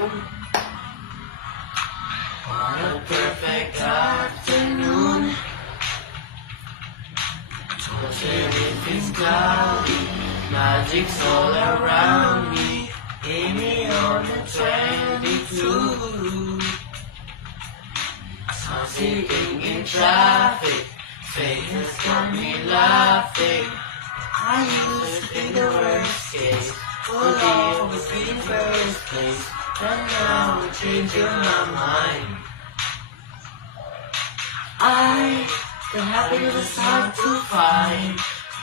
On a perfect afternoon, towards everything's cloudy, magic's all around me. Amy on the 22, I'm sitting in traffic, fate has got me laughing. I used to think the worst case would always be in first place, and now I'm changing my mind. The happiness is hard to find,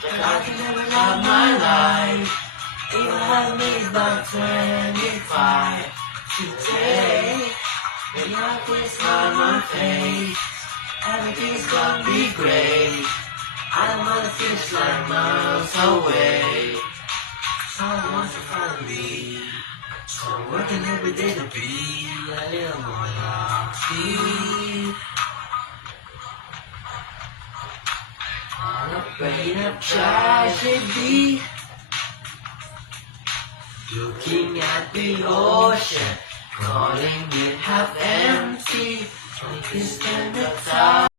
but I can never love my life. If I had made by 25 today, when I put smile on my face, everything's gonna be great. I'm on the finish line miles away. Someone wants to find me, so I'm working every day to be a little more lucky. On a brain of tragedy, looking at the ocean, calling it half empty. We can spend the time.